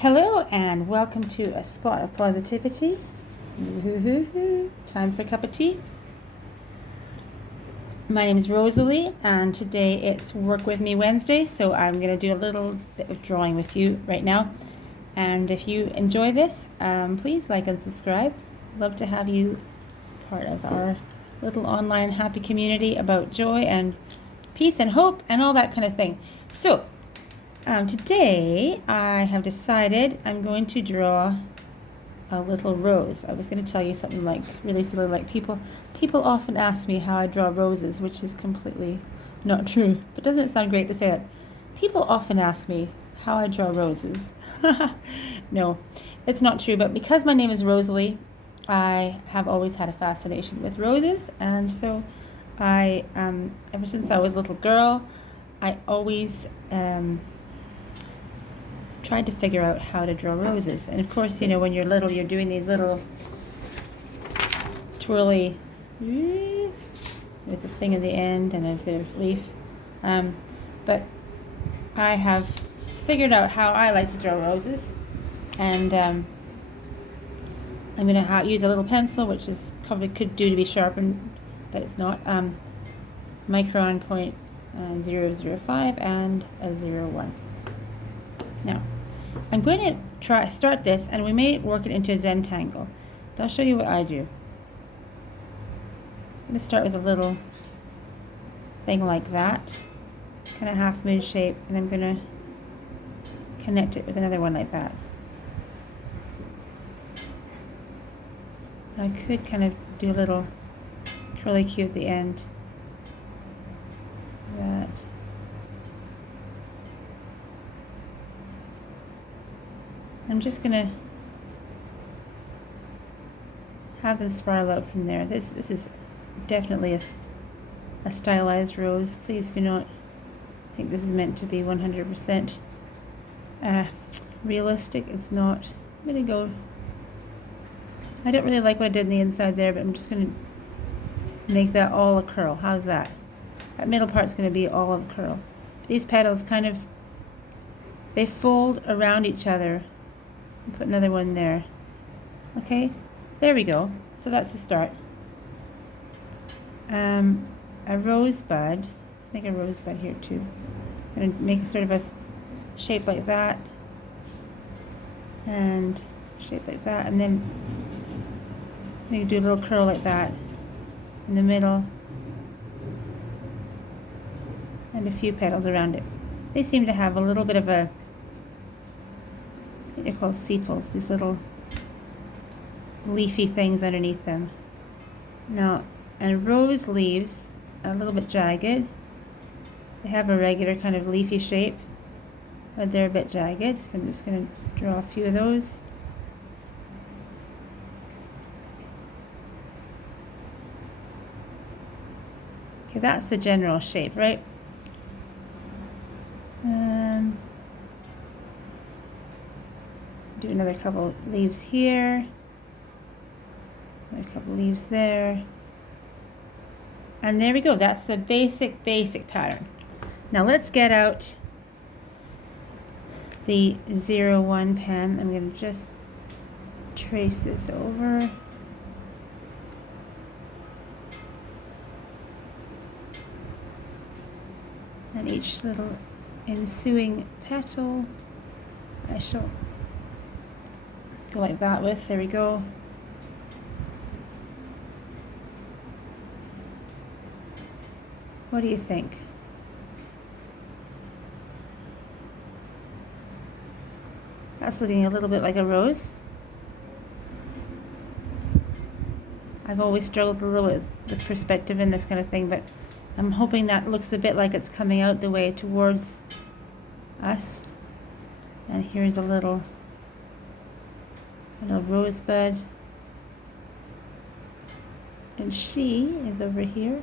Hello and welcome to a spot of positivity. Time for a cup of tea. My name is Rosalie and today it's Work With Me Wednesday, so I'm going to do a little bit of drawing with you right now. And if you enjoy this, please like and subscribe. Love to have you part of our little online happy community about joy and peace and hope and all that kind of thing. So today I have decided I'm going to draw a little rose. I was going to tell you something like really silly, like people often ask me how I draw roses, which is completely not true. But doesn't it sound great to say it? People often ask me how I draw roses. No, it's not true. But because my name is Rosalie, I have always had a fascination with roses, and so I, ever since I was a little girl, I always tried to figure out how to draw roses. And of course, you know, when you're little, you're doing these little twirly with the thing at the end and a bit of leaf. But I have figured out how I like to draw roses, and I'm going to use a little pencil, which is probably could do to be sharpened, but it's not. Micron point 005 and a 01. Now, I'm going to start this, and we may work it into a Zentangle. I'll show you what I do. I'm going to start with a little thing like that, kind of half moon shape, and I'm going to connect it with another one like that. I could kind of do a little curly Q at the end. That. I'm just going to have them spiral out from there. This is definitely a stylized rose. Please do not think this is meant to be 100% realistic. It's not. I'm going to go. I don't really like what I did on the inside there, but I'm just going to make that all a curl. How's that? That middle part's going to be all of a curl. These petals kind of, they fold around each other. Put another one there. Okay, there we go. So that's the start. A rosebud. Let's make a rosebud here too. I'm going to make sort of a shape like that, and shape like that, and then I'm going to do a little curl like that in the middle, and a few petals around it. They seem to have a little bit of a, they're called sepals, these little leafy things underneath them. Now, and rose leaves are a little bit jagged. They have a regular kind of leafy shape, but they're a bit jagged, so I'm just going to draw a few of those. Okay, that's the general shape, right? Do another couple leaves here, another couple leaves there, and there we go. That's the basic pattern. Now let's get out the 01 pen. I'm going to just trace this over. And each little ensuing petal I shall go like that with. There we go. What do you think? That's looking a little bit like a rose. I've always struggled a little bit with perspective in this kind of thing, but I'm hoping that looks a bit like it's coming out the way towards us. And here's a little rosebud, and she is over here.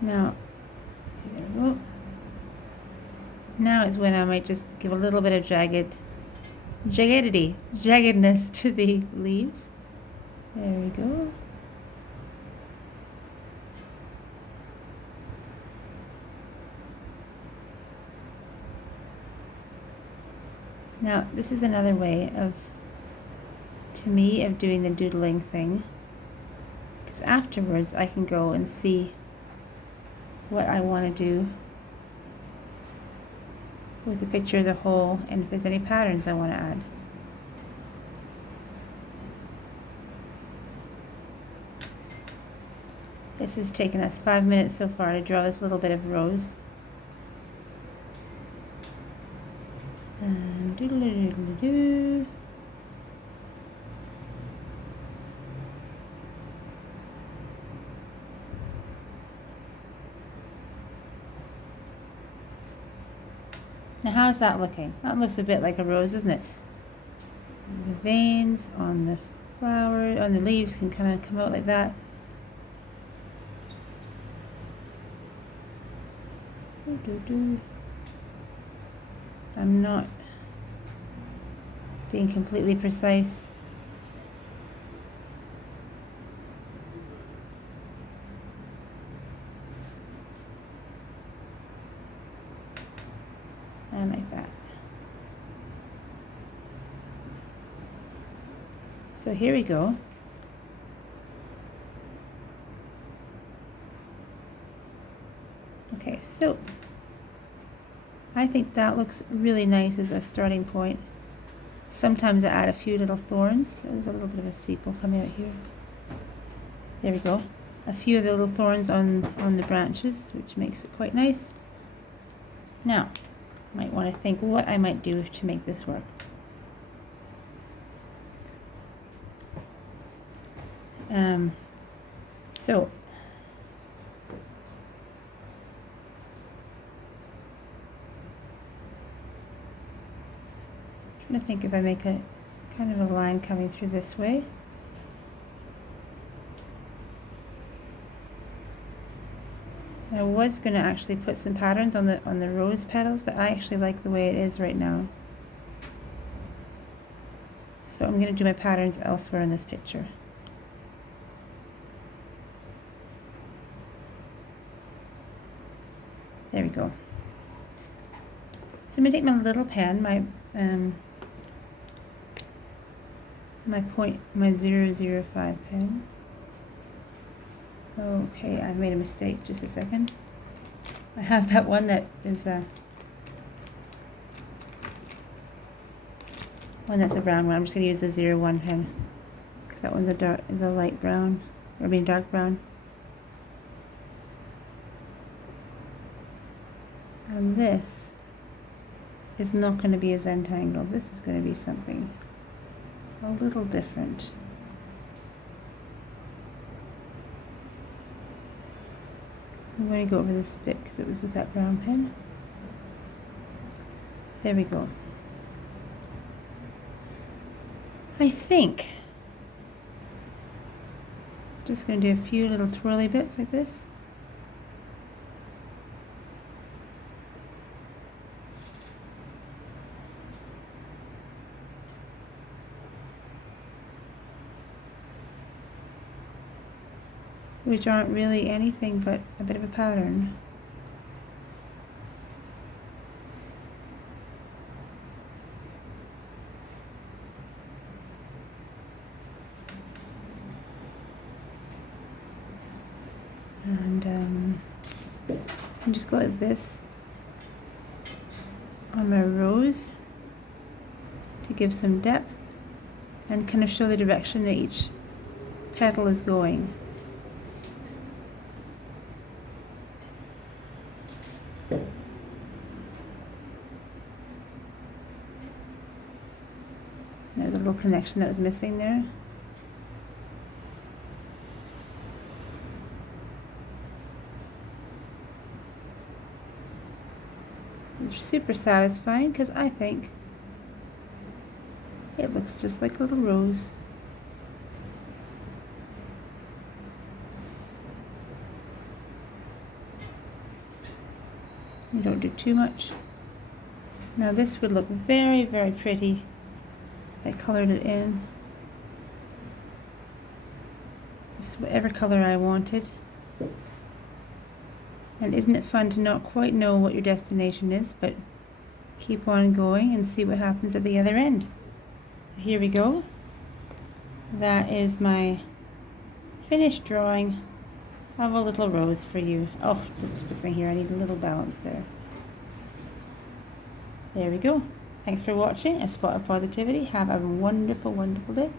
Now, see, there we go. Now is when I might just give a little bit of jaggedness to the leaves. There we go. Now, this is another way of, to me, of doing the doodling thing, because afterwards I can go and see what I want to do with the picture as a whole, and if there's any patterns I want to add. This has taken us 5 minutes so far to draw this little bit of rose. And doodle-doodle-doo. Now how's that looking? That looks a bit like a rose, doesn't it? The veins on the flower, on the leaves can kind of come out like that. I'm not being completely precise. And like that. So here we go. Okay, so I think that looks really nice as a starting point. Sometimes I add a few little thorns. There's a little bit of a sepal coming out here. There we go. A few of the little thorns on the branches, which makes it quite nice. Now, I might want to think what I might do to make this work. So I'm trying to think if I make a kind of a line coming through this way. I was going to actually put some patterns on the rose petals, but I actually like the way it is right now. So I'm going to do my patterns elsewhere in this picture. There we go. So I'm going to take my little pen, my 005 pen. Okay, I made a mistake. Just a second. I have that one that is one that's a brown one. I'm just going to use the 01 pen because that one's a light brown, or I mean dark brown. And this is not going to be a Zentangle. This is going to be something a little different. I'm going to go over this bit because it was with that brown pen. There we go. I think just going to do a few little twirly bits like this. Which aren't really anything but a bit of a pattern. And I'm just go like this on my rose to give some depth and kind of show the direction that each petal is going. There's a little connection that was missing there. It's super satisfying because I think it looks just like a little rose. You don't do too much. Now this would look very, very pretty. I colored it in. Just whatever color I wanted. And isn't it fun to not quite know what your destination is, but keep on going and see what happens at the other end. So here we go. That is my finished drawing of a little rose for you. Oh, just twisting here, I need a little balance there. There we go. Thanks for watching A Spot of Positivity. Have a wonderful, wonderful day.